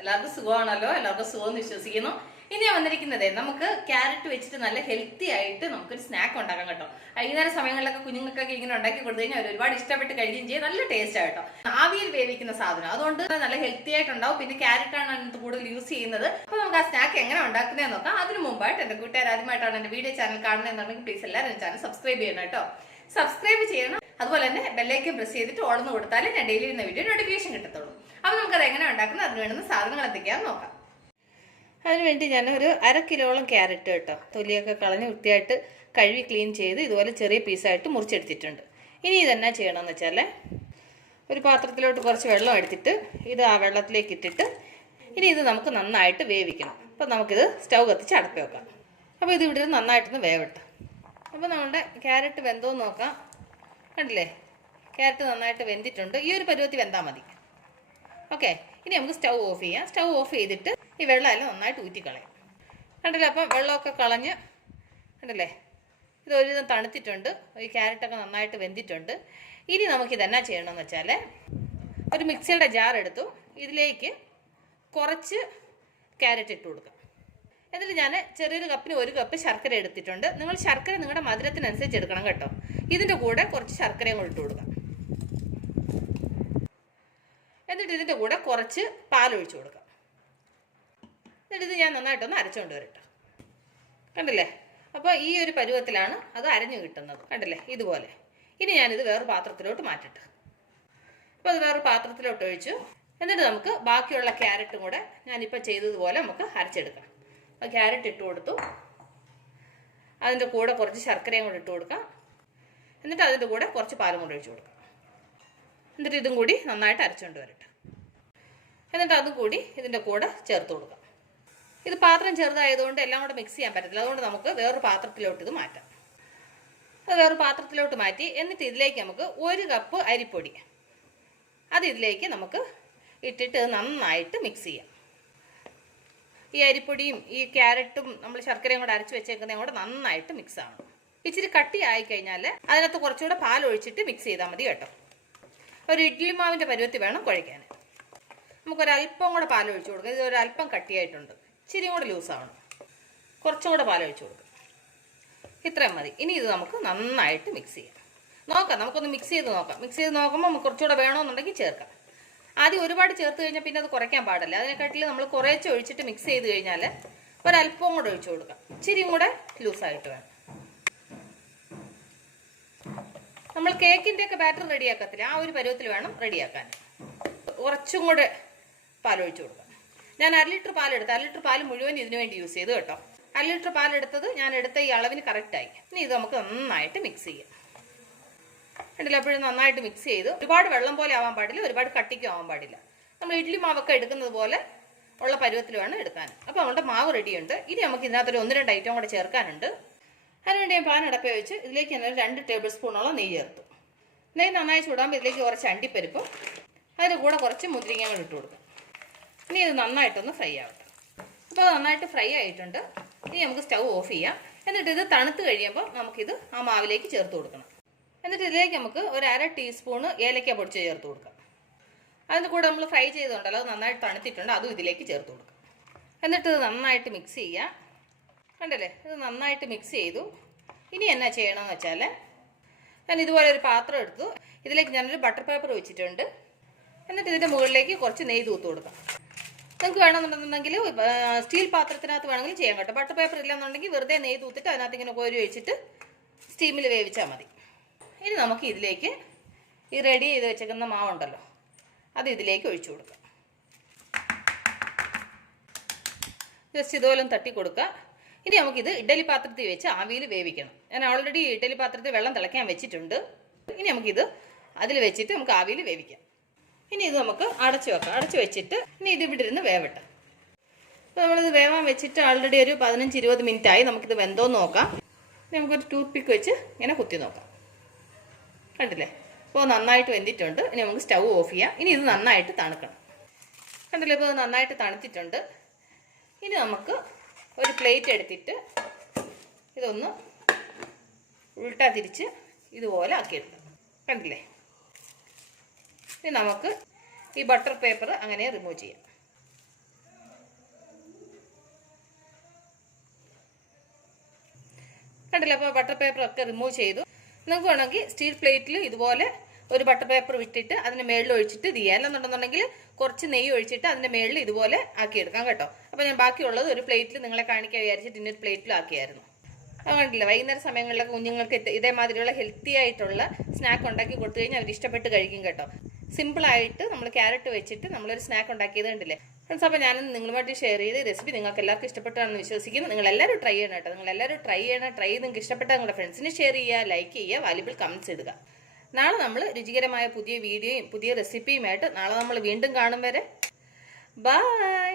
എല്ലാവർക്കും സുഖമാണല്ലോ, എല്ലാവർക്കും സുഖം വിശ്വസിക്കുന്നു. ഇനി ഞാൻ വന്നിരിക്കുന്നത് നമുക്ക് ക്യാരറ്റ് വെച്ചിട്ട് നല്ല ഹെൽത്തി ആയിട്ട് നമുക്കൊരു സ്നാക്ക് ഉണ്ടാക്കാം കേട്ടോ. വൈകുന്നേരം സമയങ്ങളിലൊക്കെ കുഞ്ഞുങ്ങൾക്കൊക്കെ ഇങ്ങനെ ഉണ്ടാക്കി കൊടുത്തു കഴിഞ്ഞാൽ അവർ ഒരുപാട് ഇഷ്ടപ്പെട്ട് കഴിക്കുകയും ചെയ്യും. നല്ല ടേസ്റ്റ് ആയിട്ടോ. ആവിയിൽ വേവിക്കുന്ന സാധനം, അതുകൊണ്ട് നല്ല ഹെൽത്തി ആയിട്ടുണ്ടാവും. പിന്നെ ക്യാരറ്റ് ആണ് അതിനകത്ത് കൂടുതൽ യൂസ് ചെയ്യുന്നത്. അപ്പൊ നമുക്ക് ആ സ്നാക്ക് എങ്ങനെ ഉണ്ടാക്കുന്നതെന്ന് നോക്കാം. അതിന് മുമ്പായിട്ട് എന്റെ കൂട്ടുകാർ ആദ്യമായിട്ടാണ് എന്റെ വീഡിയോ ചാനൽ കാണുന്നതെന്നുണ്ടെങ്കിൽ പ്ലീസ് എല്ലാവരും ചാനൽ സബ്സ്ക്രൈബ് ചെയ്യണം കേട്ടോ. സബ്സ്ക്രൈബ് ചെയ്യണം. അതുപോലെ തന്നെ ബെല്ലൈക്കൻ പ്രസ് ചെയ്തിട്ട് ഓൾന്ന് കൊടുത്താൽ ഞാൻ ഡെയിലി ഇടുന്ന വീഡിയോ നോട്ടിഫിക്കേഷൻ കിട്ടത്തുള്ളൂ. അപ്പൊ നമുക്കത് എങ്ങനെ ഉണ്ടാക്കുന്നത്, അതിന് വേണ്ടുന്ന സാധനങ്ങൾ എന്തൊക്കെയാന്ന് നോക്കാം. അതിനുവേണ്ടി ഞാൻ ഒരു 1/2 കിലോളം ക്യാരറ്റ് കേട്ടോ തൊലിയൊക്കെ കളഞ്ഞ് വൃത്തിയായിട്ട് കഴുകി ക്ലീൻ ചെയ്ത് ഇതുപോലെ ചെറിയ പീസായിട്ട് മുറിച്ചെടുത്തിട്ടുണ്ട്. ഇനി ഇതെന്നാ ചെയ്യണമെന്ന് വെച്ചാൽ ഒരു പാത്രത്തിലോട്ട് കുറച്ച് വെള്ളം എടുത്തിട്ട് ഇത് ആ വെള്ളത്തിലേക്ക് ഇട്ടിട്ട് ഇനി ഇത് നമുക്ക് നന്നായിട്ട് വേവിക്കണം. അപ്പം നമുക്കിത് സ്റ്റൗ കത്തിച്ച് അടപ്പി വെക്കാം. അപ്പോൾ ഇത് ഇവിടെ നന്നായിട്ടൊന്ന് വേവട്ടെ. അപ്പോൾ നമ്മുടെ ക്യാരറ്റ് വെന്തോന്ന് നോക്കാം. കണ്ടില്ലേ, ക്യാരറ്റ് നന്നായിട്ട് വെന്തിട്ടുണ്ട്. ഈ ഒരു പരുവത്തിൽ വെന്താൽ മതി. ഓക്കെ, ഇനി നമുക്ക് സ്റ്റൗ ഓഫ് ചെയ്യാം. സ്റ്റൗ ഓഫ് ചെയ്തിട്ട് ഈ വെള്ളമെല്ലാം നന്നായിട്ട് ഊറ്റിക്കളയാം. കണ്ടില്ലേ, അപ്പം വെള്ളമൊക്കെ കളഞ്ഞ് കണ്ടില്ലേ, ഇത് ഒരുവിധം തണുത്തിട്ടുണ്ട്. ഈ ക്യാരറ്റൊക്കെ നന്നായിട്ട് വെന്തിട്ടുണ്ട്. ഇനി നമുക്കിതെന്നാ ചെയ്യണമെന്ന് വെച്ചാൽ ഒരു മിക്സിയുടെ ജാർ എടുത്തു, ഇതിലേക്ക് കുറച്ച് ക്യാരറ്റ് ഇട്ട് കൊടുക്കാം. എന്നിട്ട് ഞാൻ ചെറിയൊരു കപ്പിന് 1 കപ്പ് ശർക്കര എടുത്തിട്ടുണ്ട്. നിങ്ങൾ ശർക്കര നിങ്ങളുടെ മധുരത്തിനനുസരിച്ച് എടുക്കണം കേട്ടോ. ഇതിൻ്റെ കൂടെ കുറച്ച് ശർക്കരയും കൂടി ഇട്ട് കൊടുക്കാം. എന്നിട്ട് ഇതിൻ്റെ കൂടെ കുറച്ച് പാലൊഴിച്ച് കൊടുക്കാം. എന്നിട്ട് ഇത് ഞാൻ നന്നായിട്ടൊന്ന് അരച്ചുകൊണ്ട് വരട്ടെ. കണ്ടില്ലേ, അപ്പോൾ ഈ ഒരു പരുവത്തിലാണ് അത് അരഞ്ഞു കിട്ടുന്നത്. കണ്ടില്ലേ, ഇതുപോലെ. ഇനി ഞാനിത് വേറൊരു പാത്രത്തിലോട്ട് മാറ്റട്ടെ. അപ്പോൾ അത് വേറൊരു പാത്രത്തിലോട്ട് ഒഴിച്ചു. എന്നിട്ട് നമുക്ക് ബാക്കിയുള്ള ക്യാരറ്റും കൂടെ ഞാനിപ്പോൾ ചെയ്തതുപോലെ നമുക്ക് അരച്ചെടുക്കാം. അപ്പോൾ ക്യാരറ്റ് ഇട്ട് കൊടുത്തു, അതിൻ്റെ കൂടെ കുറച്ച് ശർക്കരയും കൂടെ ഇട്ട് കൊടുക്കാം. എന്നിട്ട് അതിൻ്റെ കൂടെ കുറച്ച് പാലും കൂടെ ഒഴിച്ച് കൊടുക്കാം. എന്നിട്ട് ഇതും കൂടി നന്നായിട്ട് അരച്ചുകൊണ്ട് വരട്ടെ. എന്നിട്ട് അതും കൂടി ഇതിൻ്റെ കൂടെ ചേർത്ത് കൊടുക്കാം. ഇത് പാത്രം ചെറുതായതുകൊണ്ട് എല്ലാം കൂടെ മിക്സ് ചെയ്യാൻ പറ്റത്തില്ല. അതുകൊണ്ട് നമുക്ക് വേറൊരു പാത്രത്തിലോട്ട് ഇത് മാറ്റാം. അത് വേറൊരു പാത്രത്തിലോട്ട് മാറ്റി എന്നിട്ട് ഇതിലേക്ക് നമുക്ക് 1 കപ്പ് അരിപ്പൊടി അത് ഇതിലേക്ക് നമുക്ക് ഇട്ടിട്ട് നന്നായിട്ട് മിക്സ് ചെയ്യാം. ഈ അരിപ്പൊടിയും ഈ ക്യാരറ്റും നമ്മൾ ശർക്കരയും കൂടെ അരച്ച് വെച്ചേക്കുന്നതും കൂടെ നന്നായിട്ട് മിക്സ് ആവണം. ഇച്ചിരി കട്ടി ആയിക്കഴിഞ്ഞാൽ അതിനകത്ത് കുറച്ചുകൂടെ പാലൊഴിച്ചിട്ട് മിക്സ് ചെയ്താൽ മതി കേട്ടോ. ഒരു ഇഡ്ഡലി മാവിൻ്റെ പരുവത്തിൽ വേണം കുഴയ്ക്കാൻ. നമുക്കൊരല്പം കൂടെ പാലൊഴിച്ച് കൊടുക്കാം. ഇത് ഒരല്പം കട്ടിയായിട്ടുണ്ട്, ഇച്ചിരിയും കൂടെ ലൂസാവണം. കുറച്ചും കൂടെ പാലൊഴിച്ച് കൊടുക്കാം. ഇത്രയും മതി. ഇനി ഇത് നമുക്ക് നന്നായിട്ട് മിക്സ് ചെയ്യാം. നമുക്കൊന്ന് മിക്സ് ചെയ്ത് നോക്കാം. മിക്സ് ചെയ്ത് നോക്കുമ്പോൾ നമുക്ക് കുറച്ചുകൂടെ വേണമെന്നുണ്ടെങ്കിൽ ചേർക്കാം. ആദ്യം ഒരുപാട് ചേർത്ത് കഴിഞ്ഞാൽ പിന്നെ അത് കുറയ്ക്കാൻ പാടില്ല. അതിനെക്കാട്ടിൽ നമ്മൾ കുറേശ്ശെ ഒഴിച്ചിട്ട് മിക്സ് ചെയ്ത് കഴിഞ്ഞാൽ ഒരല്പം കൂടെ ഒഴിച്ചു കൊടുക്കാം. ഇച്ചിരിയും കൂടെ ലൂസായിട്ട് വേണം. നമ്മൾ കേക്കിൻ്റെയൊക്കെ ബാറ്റർ റെഡിയാക്കത്തില്ല, ആ ഒരു പരുവത്തിൽ വേണം റെഡിയാക്കാൻ. കുറച്ചും കൂടെ പാലൊഴിച്ച് കൊടുക്കാം. ഞാൻ 1/2 ലിറ്റർ പാലെടുത്ത് 1/2 ലിറ്റർ പാൽ മുഴുവൻ ഇതിനു വേണ്ടി യൂസ് ചെയ്തു കേട്ടോ. 1/2 ലിറ്റർ പാലെടുത്തത് ഞാൻ എടുത്ത ഈ അളവിന് കറക്റ്റായി. ഇനി ഇത് നമുക്ക് നന്നായിട്ട് മിക്സ് ചെയ്യാം. കണ്ടില്ല, അപ്പോഴും നന്നായിട്ട് മിക്സ് ചെയ്തു. ഒരുപാട് വെള്ളം പോലെ ആവാൻ പാടില്ല, ഒരുപാട് കട്ടിക്കും ആവാൻ പാടില്ല. നമ്മൾ ഇഡ്ഡലി മാവൊക്കെ എടുക്കുന്നത് പോലെ ഉള്ള പരുവത്തിൽ വേണം എടുക്കാൻ. അപ്പോൾ നമ്മുടെ മാവ് റെഡിയുണ്ട്. ഇനി നമുക്ക് ഇതിനകത്തൊരു 1-2 ഐറ്റം കൂടെ ചേർക്കാനുണ്ട്. അതിനുവേണ്ടി ഞാൻ പാൻ അടപ്പേ വെച്ച് ഇതിലേക്ക് ഞാൻ 2 ടേബിൾ സ്പൂണോളം നെയ്യ് ചേർത്തു. നെയ്യ് നന്നായി ചൂടാകുമ്പോൾ ഇതിലേക്ക് കുറച്ച് അണ്ടിപ്പരിപ്പും അതിൻ്റെ കൂടെ കുറച്ച് മുന്തിരിങ്ങ കൂടി ഇട്ട് കൊടുക്കാം. ഇനി ഇത് നന്നായിട്ടൊന്ന് ഫ്രൈ ആവട്ടെ. അപ്പോൾ അത് നന്നായിട്ട് ഫ്രൈ ആയിട്ടുണ്ട്. ഇനി നമുക്ക് സ്റ്റൗ ഓഫ് ചെയ്യാം. എന്നിട്ട് ഇത് തണുത്ത് കഴിയുമ്പോൾ നമുക്കിത് ആ മാവിലേക്ക് ചേർത്ത് കൊടുക്കണം. എന്നിട്ട് ഇതിലേക്ക് നമുക്ക് ഒരു 1/2 ടീസ്പൂണ് ഏലക്ക പൊടിച്ച് ചേർത്ത് കൊടുക്കാം. അതിൻ്റെ കൂടെ നമ്മൾ ഫ്രൈ ചെയ്തുകൊണ്ടല്ലോ, അത് നന്നായിട്ട് തണുത്തിട്ടുണ്ട്, അതും ഇതിലേക്ക് ചേർത്ത് കൊടുക്കാം. എന്നിട്ട് ഇത് നന്നായിട്ട് മിക്സ് ചെയ്യുക. കണ്ടല്ലേ, ഇത് നന്നായിട്ട് മിക്സ് ചെയ്തു. ഇനി എന്നാ ചെയ്യണമെന്ന് വെച്ചാൽ ഞാൻ ഇതുപോലെ ഒരു പാത്രം എടുത്തു, ഇതിലേക്ക് ഞാനൊരു ബട്ടർ പേപ്പർ വെച്ചിട്ടുണ്ട്. എന്നിട്ട് ഇതിൻ്റെ മുകളിലേക്ക് കുറച്ച് നെയ്യ് തൂത്ത് കൊടുക്കാം. നിങ്ങൾക്ക് വേണമെന്നുണ്ടെന്നുണ്ടെങ്കിൽ സ്റ്റീൽ പാത്രത്തിനകത്ത് വേണമെങ്കിൽ ചെയ്യാൻ കേട്ടോ. ബട്ടർ പേപ്പർ ഇല്ലെന്നുണ്ടെങ്കിൽ വെറുതെ നെയ്യ് തൂത്തിട്ട് അതിനകത്ത് ഇങ്ങനെ കോരി ഒഴിച്ചിട്ട് സ്റ്റീമിൽ വേവിച്ചാൽ മതി. ഇനി നമുക്ക് ഇതിലേക്ക് ഈ റെഡി ചെയ്ത് വെച്ചേക്കുന്ന മാവുണ്ടല്ലോ, അത് ഇതിലേക്ക് ഒഴിച്ചു കൊടുക്കാം. ജസ്റ്റ് ഇതുപോലെ തട്ടി കൊടുക്കുക. ഇനി നമുക്കിത് ഇഡ്ഡലി പാത്രത്തിൽ വെച്ച് ആവിയിൽ വേവിക്കണം. ഞാൻ ഓൾറെഡി ഇഡ്ഡലി പാത്രത്തിൽ വെള്ളം തിളയ്ക്കാൻ വെച്ചിട്ടുണ്ട്. ഇനി നമുക്കിത് അതിൽ വെച്ചിട്ട് നമുക്ക് ആവിയിൽ വേവിക്കാം. ഇനി ഇത് നമുക്ക് അടച്ചു വെക്കാം. അടച്ചു വെച്ചിട്ട് ഇനി ഇത് ഇവിടെ ഇരുന്ന് വേവട്ടെ. അപ്പോൾ നമ്മളിത് വേവാൻ വെച്ചിട്ട് ഓൾറെഡി ഒരു 15-20 മിനിറ്റായി. നമുക്കിത് വെന്തോന്ന് നോക്കാം. നമുക്കൊരു ടൂത്ത് പിക്ക് വെച്ച് ഇങ്ങനെ കുത്തി നോക്കാം. കണ്ടില്ലേ, ഇപ്പോൾ നന്നായിട്ട് വെന്തിട്ടുണ്ട്. ഇനി നമുക്ക് സ്റ്റൗ ഓഫ് ചെയ്യാം. ഇനി ഇത് നന്നായിട്ട് തണുക്കണം. കണ്ടില്ലേ, ഇപ്പോൾ നന്നായിട്ട് തണുത്തിട്ടുണ്ട്. ഇനി നമുക്ക് ഒരു പ്ലേറ്റ് എടുത്തിട്ട് ഇതൊന്ന് ഉൾട്ടാ തിരിച്ച് ഇതുപോലെ ആക്കിയെടുക്കാം. കണ്ടില്ലേ, ഇനി നമുക്ക് ഈ ബട്ടർ പേപ്പർ അങ്ങനെ റിമൂവ് ചെയ്യാം. കണ്ടില്ല? അപ്പോൾ ബട്ടർ പേപ്പർ ഒക്കെ റിമൂവ് ചെയ്തു. നിങ്ങൾക്ക് വേണമെങ്കിൽ സ്റ്റീൽ പ്ലേറ്റിൽ ഇതുപോലെ ഒരു ബട്ടർ പേപ്പർ വിട്ടിട്ട് അതിന്റെ മേളിൽ ഒഴിച്ചിട്ട് ഇത് ചെയ്യാം. അല്ലെന്നുണ്ടെന്നുണ്ടെങ്കിൽ കുറച്ച് നെയ്യ് ഒഴിച്ചിട്ട് അതിന്റെ മേളിൽ ഇതുപോലെ ആക്കിയെടുക്കാം കേട്ടോ. അപ്പോൾ ഞാൻ ബാക്കിയുള്ളത് ഒരു പ്ലേറ്റിൽ നിങ്ങളെ കാണിക്കാൻ വിചാരിച്ചിട്ട് ഇന്നൊരു പ്ലേറ്റിൽ ആക്കിയായിരുന്നു. അത് കണ്ടില്ല? വൈകുന്നേര സമയങ്ങളിലൊക്കെ കുഞ്ഞുങ്ങൾക്ക് ഇതേമാതിരിയുള്ള ഹെൽത്തി ആയിട്ടുള്ള സ്നാക്ക് ഉണ്ടാക്കി കൊടുത്തു കഴിഞ്ഞാൽ അവർ ഇഷ്ടപ്പെട്ട് കഴിക്കും കേട്ടോ. സിമ്പിളായിട്ട് നമ്മൾ ക്യാരറ്റ് വെച്ചിട്ട് നമ്മളൊരു സ്നാക്ക് ഉണ്ടാക്കിയത് കണ്ടില്ലേ ഫ്രണ്ട്സ്? അപ്പോൾ ഞാൻ നിങ്ങളുമായിട്ട് ഷെയർ ചെയ്ത് റെസിപ്പി നിങ്ങൾക്ക് എല്ലാവർക്കും ഇഷ്ടപ്പെട്ടാണെന്ന് വിശ്വസിക്കുന്നു. നിങ്ങളെല്ലാവരും ട്രൈ ചെയ്യണം കേട്ടോ. നിങ്ങളെല്ലാവരും ട്രൈ ചെയ്യണം. ട്രൈ ചെയ്ത് നിങ്ങൾക്ക് ഇഷ്ടപ്പെട്ടാൽ നിങ്ങളുടെ ഫ്രണ്ട്സിന് ഷെയർ ചെയ്യുക, ലൈക്ക് ചെയ്യുക, വാല്യുബിൾ കമൻറ്റ്സ് ഇടുക. നാളെ നമ്മൾ രുചികരമായ പുതിയ വീഡിയോയും പുതിയ റെസിപ്പിയുമായിട്ട് നാളെ നമ്മൾ വീണ്ടും കാണും വരെ ബൈ.